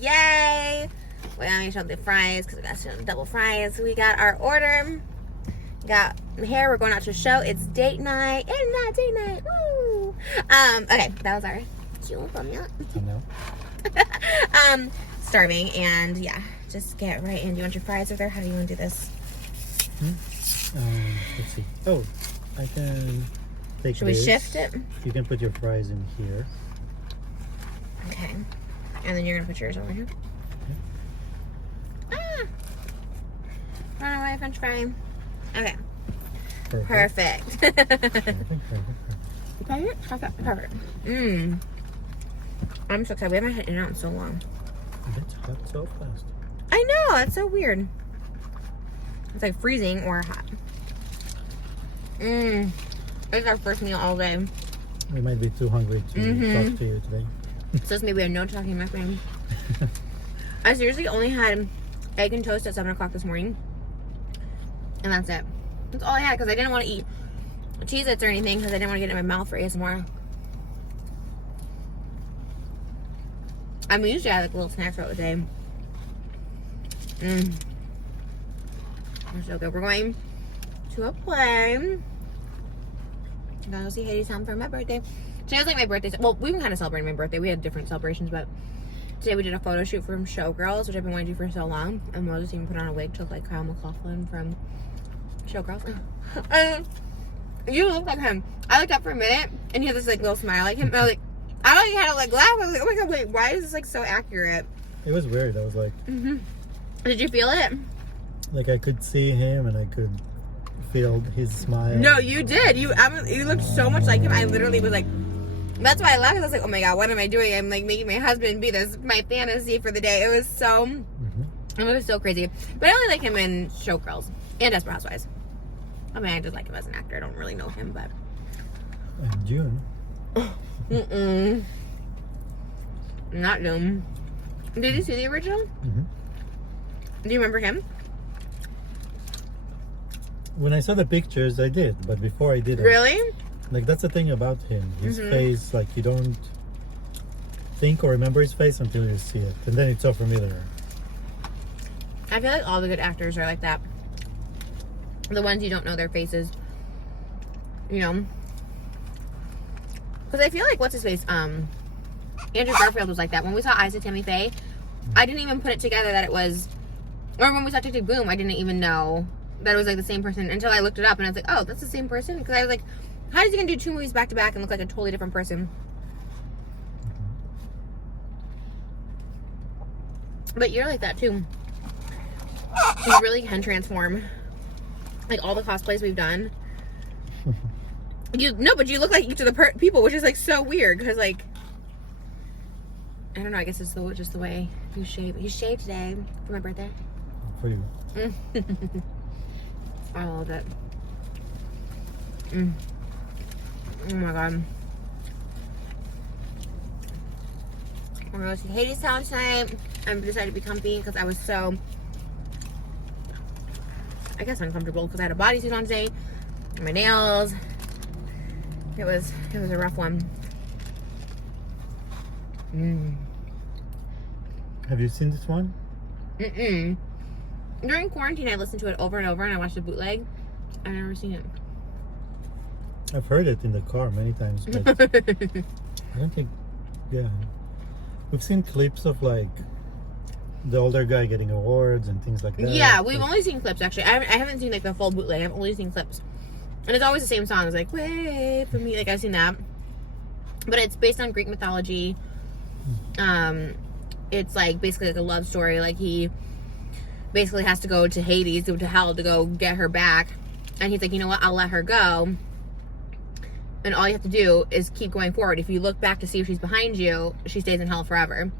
Yay! Wait, let me show the fries because we got some double fries. We got our order. Got hair. We're going out to a show. It's date night. It's not date night. Woo! Okay, that was our cute thumbnail. Starving and yeah, just get right in. Do you want your fries over there? How do you want to do this? Let's see. Oh, I can take Should we shift it? You can put your fries in here. Okay. And then you're going to put yours over here. Ah! Run away, French fry. Okay. Perfect. Perfect. Mmm. I'm so excited. We haven't had In-N-Out in so long. It's hot so fast. I know. It's so weird. It's like freezing or hot. Mmm. It's our first meal all day. We might be too hungry to talk to you today. So it's maybe a no talking my friend. I seriously only had egg and toast at 7 o'clock this morning. And that's it. That's all I had because I didn't want to eat Cheez-Its or anything because I didn't want to get it in my mouth for ASMR. I mean, usually I have like little snacks throughout the day. They're so good. We're going to a play. I'm gonna go see Hades Town for my birthday. Today was like my birthday. Well, we've been kind of celebrating my birthday. We had different celebrations, but today we did a photo shoot from Showgirls, which I've been wanting to do for so long. And Moses even put on a wig to look like Kyle MacLachlan from Showgirls. And you look like him. I looked up for a minute, and he had this like little smile like him. I was like, I don't even had to like laugh. I was like, oh my god, wait, why is this like so accurate? It was weird. I was like, Did you feel it? like I could see him and I could feel his smile. No, you did. You looked so much like him. I literally was like, that's why I laughed. I was like, oh my god, what am I doing? I'm like making my husband be this my fantasy for the day. It was so, it was so crazy. But I only like him in Showgirls and Desperate Housewives. I mean, I just like him as an actor. I don't really know him, but. And June. Not June. Did you see the original? Do you remember him? When I saw the pictures, I did, but before I didn't. Really? Like, that's the thing about him. His face, like, you don't think or remember his face until you see it. And then it's so familiar. I feel like all the good actors are like that. The ones you don't know their faces. You know? Because I feel like, what's his face? Andrew Garfield was like that. When we saw Eyes of Tammy Faye, I didn't even put it together that it was... Or when we saw Tick Tick Boom, I didn't even know that it was like the same person until I looked it up and I was like, oh, that's the same person? Because I was like, how is he going to do 2 movies back to back and look like a totally different person? But you're like that too. You really can transform. Like all the cosplays we've done. But you look like each of the people, which is like so weird because like, I don't know, I guess it's just the way you shave. You shaved today for my birthday. For you. I love it. Oh my god. We're going to see Hades Town tonight. I'm decided to be comfy because I was so, I guess, uncomfortable because I had a bodysuit on today. And my nails. It was a rough one. Have you seen this one? During quarantine, I listened to it over and over, and I watched the bootleg. I've never seen it. I've heard it in the car many times, but I don't think, yeah. We've seen clips of like the older guy getting awards and things like that. Yeah, we've only seen clips actually. I haven't seen like the full bootleg. I've only seen clips, and it's always the same song. It's like "Wait for Me." Like I've seen that, but it's based on Greek mythology. It's like basically like a love story. Like he basically has to go to Hades, go to hell to go get her back, and he's like, you know what? I'll let her go. And all you have to do is keep going forward. If you look back to see if she's behind you, she stays in hell forever.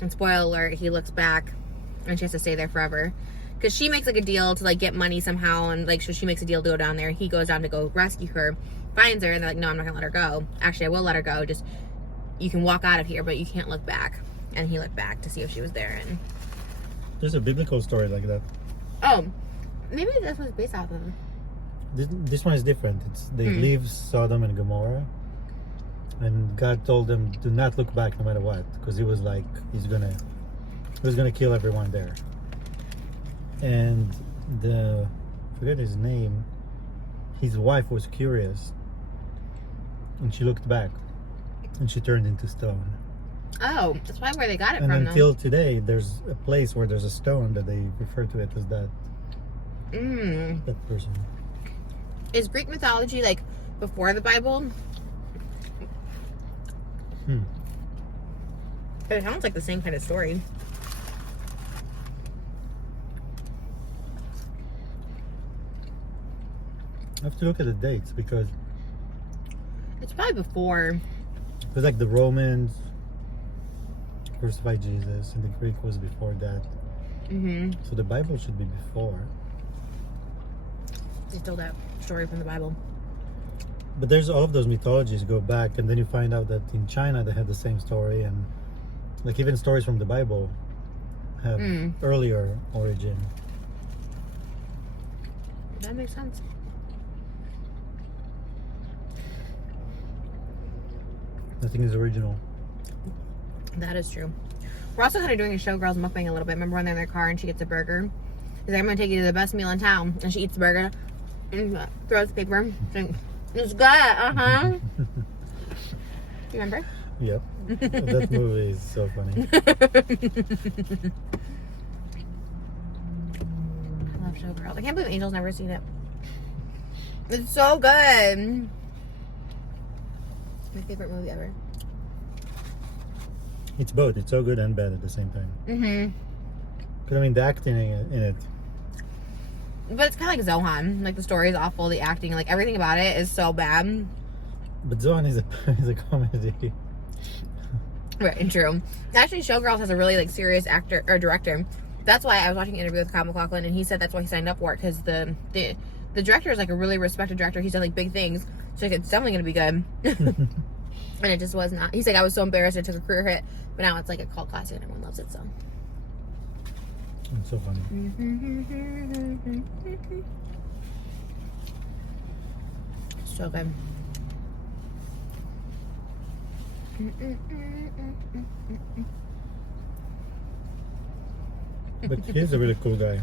And spoiler alert, he looks back and she has to stay there forever. Because she makes like a deal to like get money somehow, and like so she makes a deal to go down there. He goes down to go rescue her, finds her, and they're like, no, I'm not gonna let her go. Actually, I will let her go. Just you can walk out of here, but you can't look back. And he looked back to see if she was there. And there's a biblical story like that. oh, maybe this was based off of. This one is different. They leave Sodom and Gomorrah, and God told them, do not look back no matter what, because he was like, he's gonna was gonna kill everyone there. And I forget his name, his wife was curious. And she looked back. And she turned into stone. Oh, that's probably where they got it And from. until today, there's a place where there's a stone that they refer to it as that person. Is Greek mythology like before the Bible? It sounds like the same kind of story. I have to look at the dates because It's probably before. it was like the Romans crucified Jesus, and the Greek was before that. So the Bible should be before. They stole that story from the Bible. But there's all of those mythologies go back, and then you find out that in China they had the same story, and like even stories from the Bible have earlier origin. That makes sense. Nothing is original. That is true. We're also kind of doing a showgirls mukbang a little bit. Remember when they're in their car and she gets a burger? She's like, I'm going to take you to the best meal in town. And she eats the burger and throws the paper. She's like, it's good, you remember? Yep. That movie is so funny. I love showgirls. I can't believe Angel's never seen it. It's so good. My favorite movie ever. It's both. It's so good and bad at the same time. Because I mean, the acting in it. But it's kind of like Zohan. Like, the story is awful. The acting, like, everything about it is so bad. But Zohan is a comedy. Right, and true. Actually, Showgirls has a really, like, serious actor or director. That's why I was watching an interview with Kyle MacLachlan, and he said that's why he signed up for it, because the director is, like, a really respected director. He's done, like, big things. So, like, it's definitely going to be good. And it just was not. He's like, I was so embarrassed I took a career hit. But now it's, like, a cult classic, and everyone loves it, so. It's so funny. So good. But he's a really cool guy.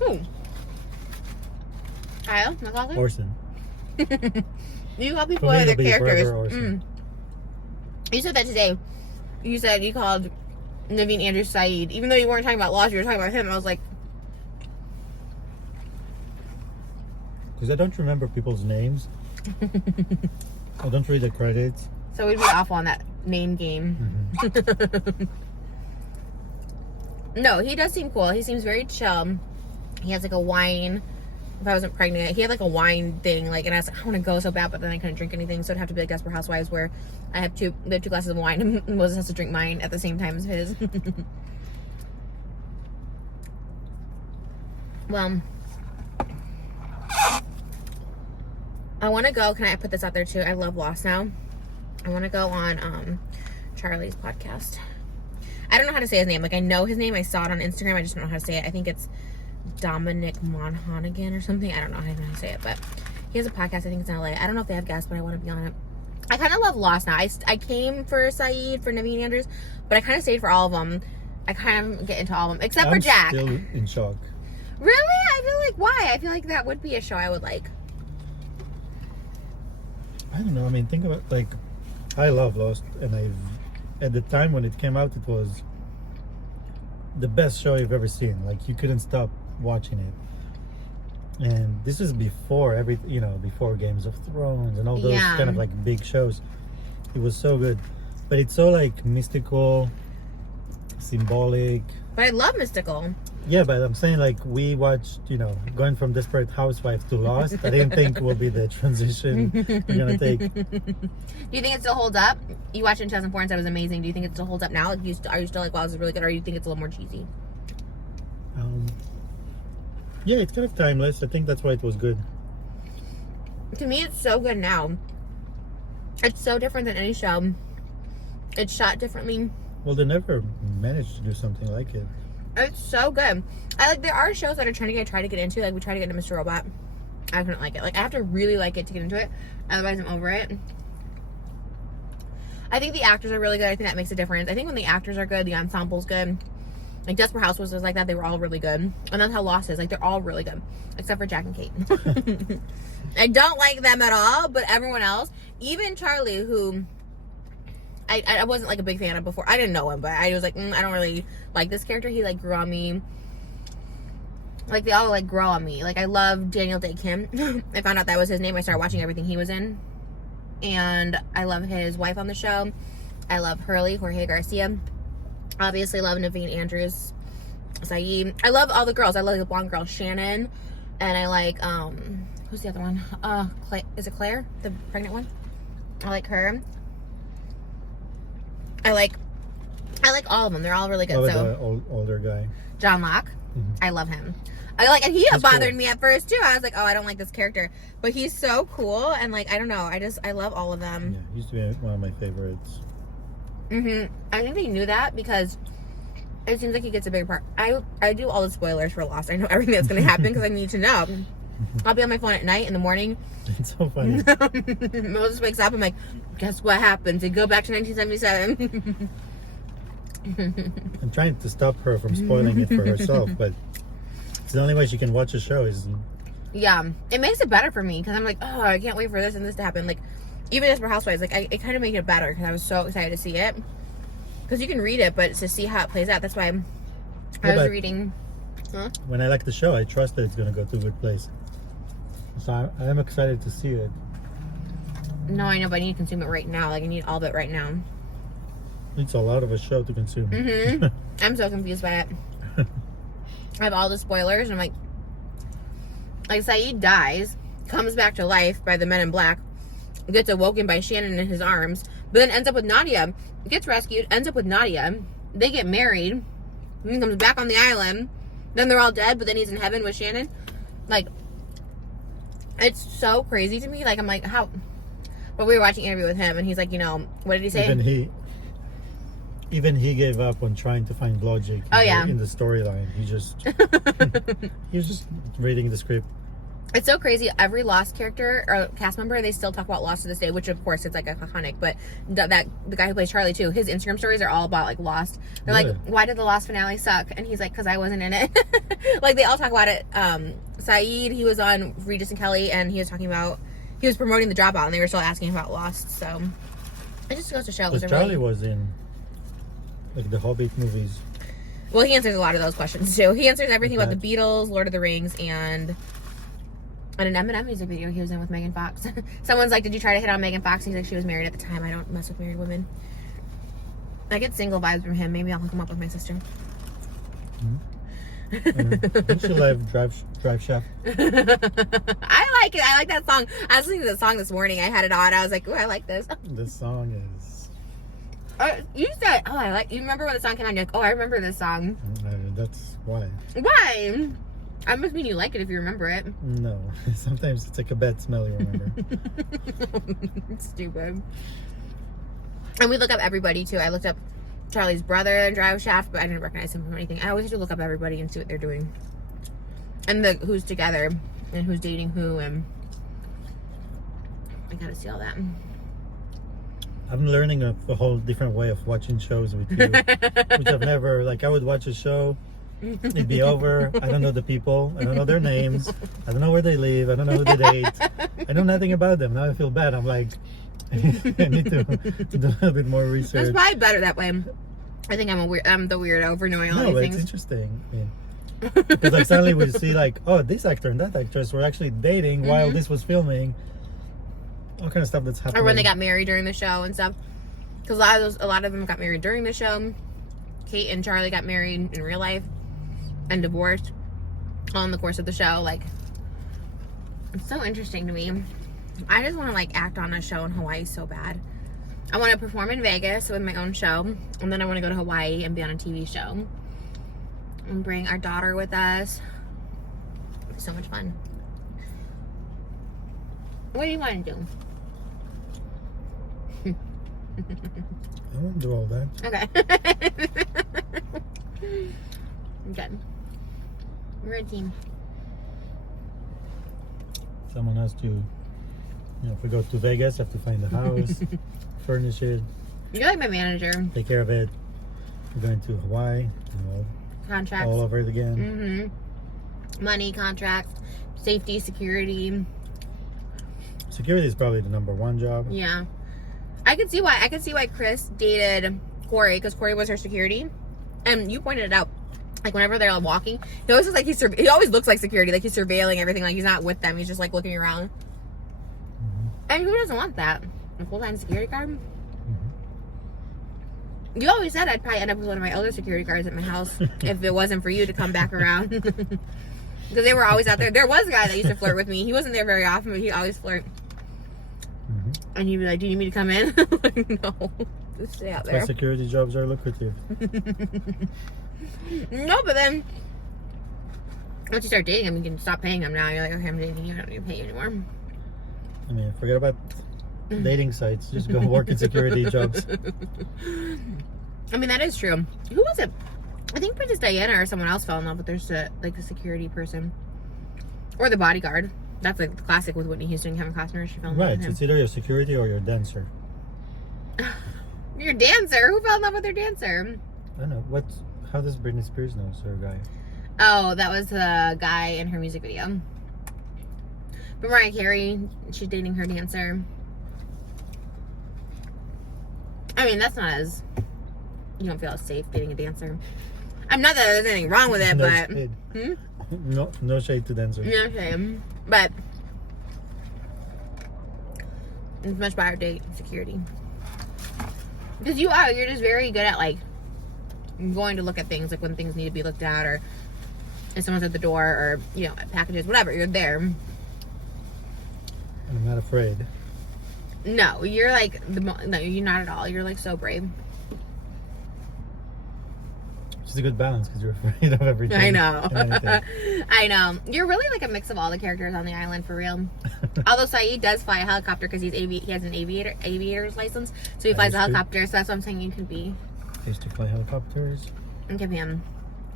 Who? Kyle MacLachlan? Orson. You call people For me, other it'll be characters. forever Orson. You said that today. You said you called Naveen Andrews Saeed. Even though you weren't talking about Lost, you were talking about him. I was like, Because I don't remember people's names. I don't read the credits. so we'd be awful on that name game. No, he does seem cool. He seems very chill. He has like a wine. If I wasn't pregnant, he had like a wine thing. Like, and I was like, I want to go so bad, but then I couldn't drink anything. So it'd have to be like Desperate Housewives, where I have two glasses of wine, and Moses has to drink mine at the same time as his. Well, I want to go. Can I put this out there too? I love Lost now. I want to go on Charlie's podcast. I don't know how to say his name. Like, I know his name. I saw it on Instagram. I just don't know how to say it. I think it's Dominic Monaghan or something. I don't know how to say it, but he has a podcast. I think it's in LA. I don't know if they have guests, but I want to be on it. I kind of love Lost now. I came for Saeed, for Naveen Andrews, but I kind of stayed for all of them. I kind of get into all of them, except for Jack. I'm still in shock. Really? I feel like, why? I feel like that would be a show I would like. I don't know. I mean, think about, like, I love Lost, and at the time when it came out, it was the best show you've ever seen. Like, you couldn't stop watching it. And this is before before Games of Thrones and all those kind of like big shows. It was so good, but it's so like mystical, symbolic. But I love mystical. Yeah, but I'm saying, like, we watched, going from Desperate Housewives to Lost. I didn't think will be the transition we're gonna take. Do you think it still holds up? You watched it in 2004 and said it was amazing. Do you think it still holds up now? Like, are you still like, wow, this is really good, or do you think it's a little more cheesy? Yeah, it's kind of timeless. I think that's why it was good. To me, it's so good now. It's so different than any show. It's shot differently. Well, they never managed to do something like it. It's so good. There are shows that are try to get into. Like, we tried to get into Mr. Robot. I couldn't like it. Like, I have to really like it to get into it. Otherwise, I'm over it. I think the actors are really good. I think that makes a difference. I think when the actors are good, the ensemble's good. Like Desperate Housewives was like that. They were all really good. And that's how Lost is. Like they're all really good. Except for Jack and Kate. I don't like them at all, but everyone else, even Charlie, who I wasn't like a big fan of before. I didn't know him, but I was like, I don't really like this character. He like grew on me. Like they all like grow on me. Like I love Daniel Day Kim. I found out that was his name. I started watching everything he was in. And I love his wife on the show. I love Hurley, Jorge Garcia. Obviously love Naveen Andrews, Saeed. I love all the girls. I love the blonde girl, Shannon. And I like, who's the other one? Is it Claire? The pregnant one? I like her. I like all of them. They're all really good. What So about the older guy? John Locke. Mm-hmm. I love him. And he He's bothered cool. me at first too. I was like, oh, I don't like this character. But he's so cool. And like, I don't know. I love all of them. Yeah, he used to be one of my favorites. I think they knew that because it seems like he gets a big part. I do all the spoilers for Lost. I know everything that's going to happen because I need to know. I'll be on my phone at night, in the morning. It's so funny. Moses wakes up. I'm like, guess what happens? They go back to 1977. I'm trying to stop her from spoiling it for herself, but it's the only way she can watch a show is. Yeah, it makes it better for me because I'm like, oh, I can't wait for this and this to happen. Like, even Desperate Housewives, like, it kind of made it better because I was so excited to see it. Because you can read it, but to see how it plays out, that's why I was reading. Huh? When I like the show, I trust that it's going to go to a good place. So I am excited to see it. No, I know, but I need to consume it right now. Like, I need all of it right now. It's a lot of a show to consume. I'm so confused by it. I have all the spoilers, and I'm like Saeed dies, comes back to life by the Men in Black, gets awoken by Shannon in his arms, but then ends up with Nadia, gets rescued, ends up with Nadia, they get married, then comes back on the island, then they're all dead, but then he's in heaven with Shannon. Like, it's so crazy to me. Like, I'm like, how? But we were watching an interview with him, and he's like, you know, what did he say? Even he gave up on trying to find logic in the storyline. He was just reading the script. It's so crazy. Every Lost character or cast member, they still talk about Lost to this day, which of course it's like iconic. But the guy who plays Charlie too, his Instagram stories are all about like Lost. They're like, why did the Lost finale suck? And he's like, because I wasn't in it. Like they all talk about it. Saeed, he was on Regis and Kelly, and he was talking about he was promoting The Dropout, and they were still asking about Lost. So it just goes to show. Because Charlie was in like the Hobbit movies. Well, he answers a lot of those questions too. He answers everything about the Beatles, Lord of the Rings, and an Eminem music video he was in with Megan Fox. Someone's like, did you try to hit on Megan Fox? He's like, she was married at the time. I don't mess with married women. I get single vibes from him. Maybe I'll hook him up with my sister. Didn't you love Drive Shaft? I like it. I like that song. I was listening to the song this morning. I had it on. I was like, ooh, I like this. This song is... You said, you remember when the song came on? You're like, oh, I remember this song. That's why. Why? I must mean you like it if you remember it. No. Sometimes it's like a bad smell you remember. Stupid. And we look up everybody too. I looked up Charlie's brother in Drive Shaft, but I didn't recognize him from anything. I always have to look up everybody and see what they're doing. And who's together and who's dating who, and I gotta see all that. I'm learning a whole different way of watching shows with you. Which I've never, like, I would watch a show, it'd be over, I don't know the people, I don't know their names, I don't know where they live, I don't know who they date, I know nothing about them. Now I feel bad. I'm like, I need to do a little bit more research. It's probably better that way. I think I'm the weirdo for knowing all these things. No, it's interesting. Yeah. Because like suddenly we see like, oh, this actor and that actress were actually dating while this was filming. All kind of stuff that's happening. Or when they got married during the show and stuff. Because a lot of them got married during the show. Kate and Charlie got married in real life and divorced all in the course of the show. Like, it's so interesting to me. I just want to like act on a show in Hawaii so bad. I want to perform in Vegas with my own show, and then I want to go to Hawaii and be on a TV show and bring our daughter with us. It'll be so much fun. What do you want to do? I won't do all that. Okay. Good. We're a team. Someone has to, if we go to Vegas, have to find the house, furnish it. You're like my manager. Take care of it. We're going to Hawaii, contracts. all over it again. Money, contracts, safety, security. Security is probably the number one job. Yeah. I could see why Chris dated Corey, because Corey was her security. And you pointed it out. Like, whenever they're walking, he always looks like he always looks like security. Like, he's surveilling everything. Like, he's not with them. He's just, like, looking around. And who doesn't want that? A full-time security guard? You always said I'd probably end up with one of my other security guards at my house if it wasn't for you to come back around. Because they were always out there. There was a guy that used to flirt with me. He wasn't there very often, but he'd always flirt. And he'd be like, do you need me to come in? Like, no. Just stay out That's there. why security jobs are lucrative. No, but then once you start dating him, you can stop paying him now. You're like, okay, I'm dating you. I don't need to pay you anymore. I mean, forget about dating sites. Just go work in security jobs. I mean, that is true. Who was it? I think Princess Diana or someone else fell in love with their like the security person. Or the bodyguard. That's like the classic with Whitney Houston and Kevin Costner. She fell in love Right. with him. It's either your security or your dancer. Your dancer? Who fell in love with their dancer? I don't know. How does Britney Spears know her guy? Oh, that was the guy in her music video. But Mariah Carey, she's dating her dancer. I mean, that's not as... You don't feel as safe dating a dancer. I'm not that there's anything wrong with it, No but... shade. No shade to dancers. No shame. But... It's much better to date security. Because you're just very good at, like, going to look at things, like when things need to be looked at, or if someone's at the door, or, you know, packages, whatever, you're there. I'm not afraid. No, you're like, no, you're not at all. You're like so brave. It's a good balance because you're afraid of everything. I know. and anything. I know. You're really like a mix of all the characters on the island, for real. Although Saeed does fly a helicopter because he has an aviator's license, so he flies a helicopter. So that's what I'm saying. You could be. I used to fly helicopters. And give him.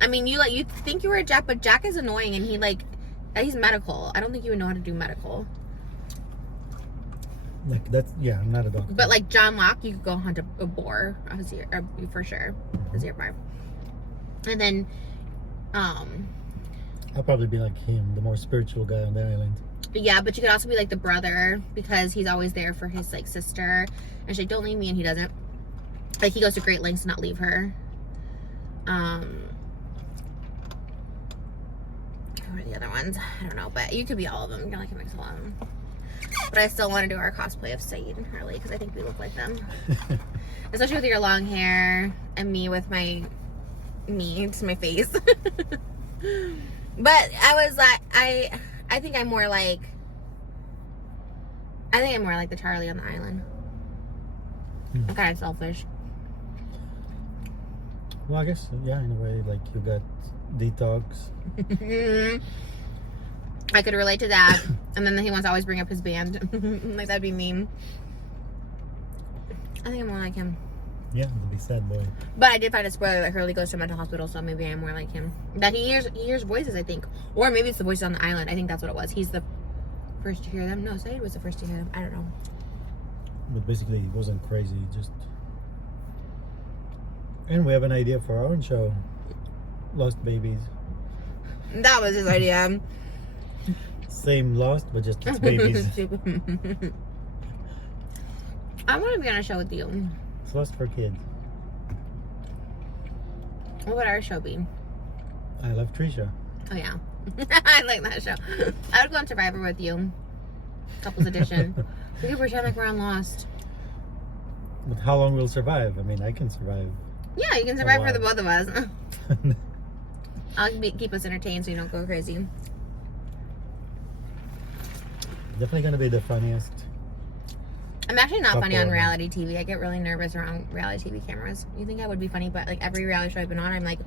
I mean, you think you were a Jack, but Jack is annoying, and he's medical. I don't think you would know how to do medical. Like that's I'm not a doctor. But like John Locke, you could go hunt a boar for sure. A zebra. And then, I'll probably be like him, the more spiritual guy on the island. yeah, but you could also be like the brother, because he's always there for his like sister, and she's like, don't leave me, and he doesn't. Like, he goes to great lengths to not leave her. Who are the other ones? I don't know, but you could be all of them. You're like a mix of all of them. But I still want to do our cosplay of Saeed and Harley, because I think we look like them. Especially with your long hair, and me with my to my face. But I was like, I think I'm more like the Charlie on the island. I'm kind of selfish. Well, I guess in a way, like you got detox. I could relate to that. And then he wants to always bring up his band. Like, that'd be mean. I think I'm more like him. Yeah, to be sad boy. But I did find a spoiler that Hurley goes to a mental hospital, so maybe I'm more like him. That he hears voices, I think. Or maybe it's the voices on the island. I think that's what it was. He's the first to hear them. No, Saeed was the first to hear them. I don't know. But basically, he wasn't crazy. Just. And we have an idea for our own show. Lost Babies. That was his idea. Same Lost, but just it's babies. I want to be on a show with you. It's Lost for kids. What would our show be? I Love Trisha. Oh, yeah. I like that show. I would go on Survivor with you. Couples edition. We could pretend like we're on Lost. But how long we'll survive? I mean, I can survive. Yeah, you can survive for the both of us. I'll keep us entertained so you don't go crazy. Definitely gonna be the funniest. I'm actually not funny on Couple. reality TV. I get really nervous around reality TV cameras. You think I would be funny, but like every reality show I've been on,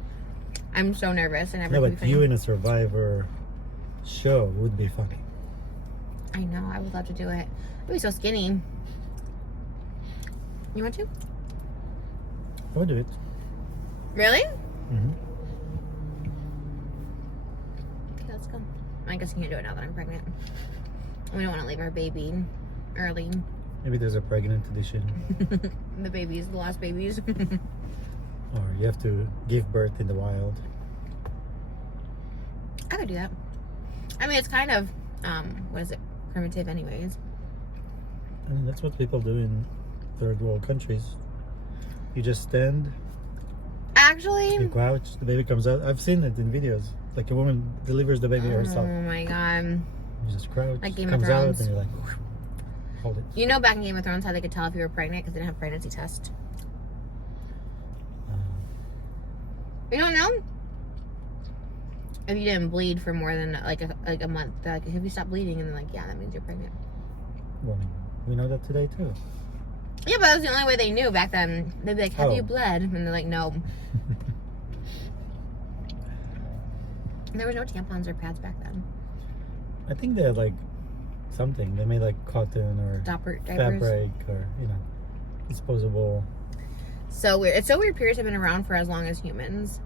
I'm so nervous and Yeah, everything. but you in a Survivor show would be funny. I know. I would love to do it. I'd be so skinny. You want to? I would do it. Really? Mm-hmm. Okay, let's go. I guess you can't do it now that I'm pregnant. We don't want to leave our baby early. Maybe there's a pregnant edition. The babies, the lost babies. Or you have to give birth in the wild. I could do that. I mean, it's kind of, what is it? Primitive anyways. I mean, that's what people do in third world countries. You just stand, Actually, you crouch, the baby comes out. I've seen it in videos. Like a woman delivers the baby herself. oh my god. You just crouch, Like it Game of comes out, Thrones. and you're like, hold it. You know, back in Game of Thrones, how they could tell if you were pregnant because they didn't have a pregnancy test. You don't know? If you didn't bleed for more than like a month, they're like, have you stopped bleeding? And then like, yeah, that means you're pregnant. Well, we know that today too. Yeah, but that was the only way they knew back then. They'd be like, have Oh. you bled? And they're like, no. There were no tampons or pads back then. I think they had like something. They made like cotton or Diapers. fabric or, you know, disposable. So weird. It's so weird periods have been around for as long as humans.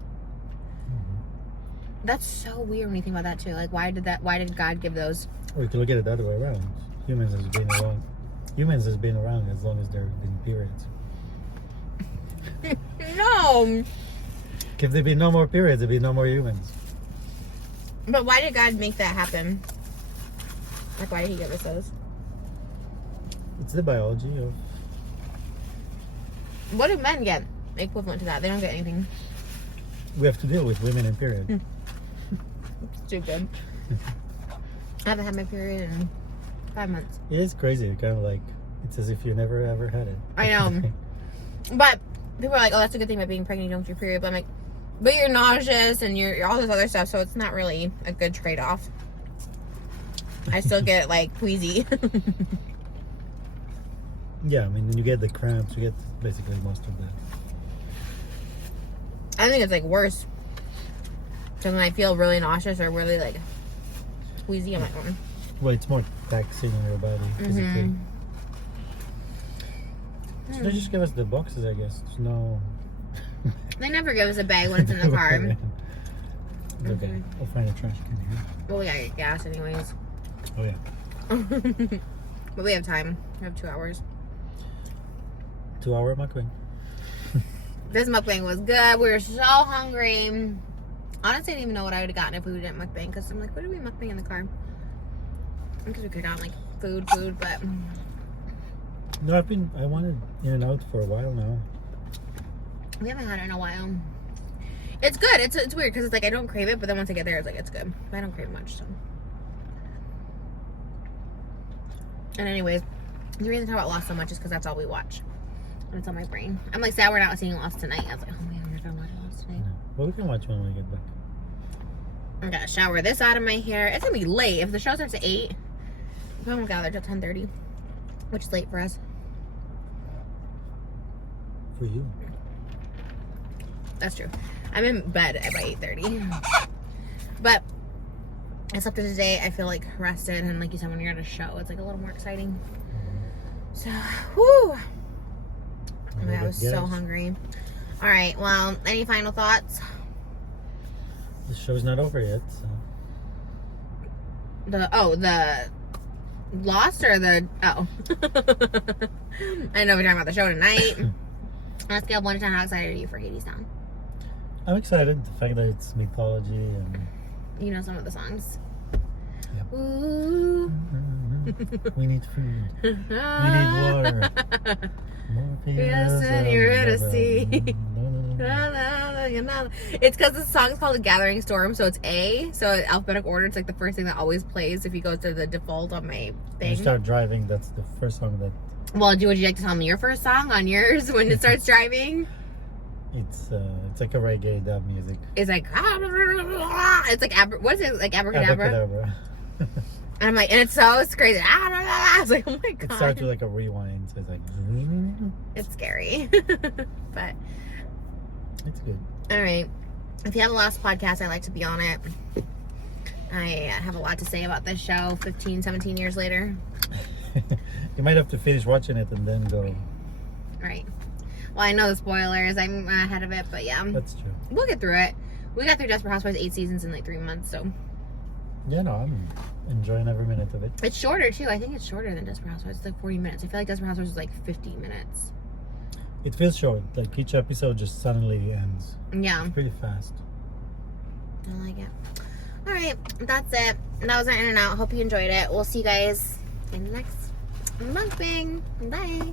That's so weird when you think about that too. Like, why did God give those? Or you can look at it the other way around. Humans has been around as long as there have been periods. No. If there be no more periods, there'd be no more humans. But why did God make that happen? Like, why did he give us those? It's the biology of. What do men get equivalent to that? They don't get anything. We have to deal with women in period. Stupid. I haven't had my period in 5 months. It is crazy. Kind of like it's as if you never ever had it. I know. But people are like, oh, that's a good thing about being pregnant. You don't get your period. But I'm like, but you're nauseous and you're all this other stuff. So it's not really a good trade-off. I still get like queasy. Yeah, I mean, when you get the cramps, you get basically most of that. I think it's like worse. So when I feel really nauseous or really like queasy, I'm like, oh. Well, it's more taxing on your body physically. So they just give us the boxes, I guess. There's no. They never give us a bag when it's in the car. It's okay. I'll find a trash can here. Well, we gotta get gas anyways. Oh yeah. But we have time. We have 2 hours. 2 hour mukbang. This mukbang was good. We were so hungry. Honestly, I didn't even know what I would have gotten if we didn't mukbang. Because I'm like, what did we mukbang in the car? Because we could have gotten like food, but No, I wanted In-N-Out for a while now. we haven't had it in a while. It's good. It's weird because it's like I don't crave it, but then once I get there, it's like it's good. But I don't crave much, so. And anyways, the reason I talk about Lost so much is because that's all we watch. And it's on my brain. I'm like sad we're not seeing Lost tonight. I was like, oh man, we're gonna watch Lost tonight. Well, we can watch when we get back. I gotta shower this out of my hair. It's gonna be late. If the show starts at 8, we won't gather till 10:30, which is late for us. For you. That's true. I'm in bed by 8:30. But I slept through today. I feel like rested, and like you said, when you're at a show, it's like a little more exciting. So, whoo! Oh my God, I was so hungry. All right. Well, any final thoughts? The show's not over yet, so. The Lost or the I know we're talking about the show tonight. On a scale of 1 to 10, how excited are you for Hadestown? I'm excited. The fact that it's mythology and. You know some of the songs. Yep. Ooh. We need food. We need water. More Yes, and you're ready to see. No. It's because the song's called A Gathering Storm, so it's A. So in alphabetical order, it's like the first thing that always plays if you go to the default on my When you thing. start driving, that's the first song that. Well, would you like to tell me your first song on yours when it starts driving? It's like a reggae dub music. It's like it's like what is it, like abracadabra? Abracadabra. And I'm like, and it's crazy. I was like, oh my It god, starts with like a rewind, so it's like. it's scary. But It's good. all right, if you have a Lost podcast, I like to be on it. I have a lot to say about this show 15, 17 years later. You might have to finish watching it and then go. Right. Well, I know the spoilers. I'm ahead of it, but yeah, That's true. we'll get through it. We got through Desperate Housewives 8 seasons in like 3 months, so Yeah, no, I'm enjoying every minute of it. it's shorter too. I think it's shorter than Desperate Housewives. It's like 40 minutes. I feel like Desperate Housewives is like 50 minutes. It feels short. Like each episode just suddenly ends. Yeah, It's pretty fast. I like it. All right, that's it. That was our In and Out. Hope you enjoyed it. We'll see you guys in the next mukbang. Bye.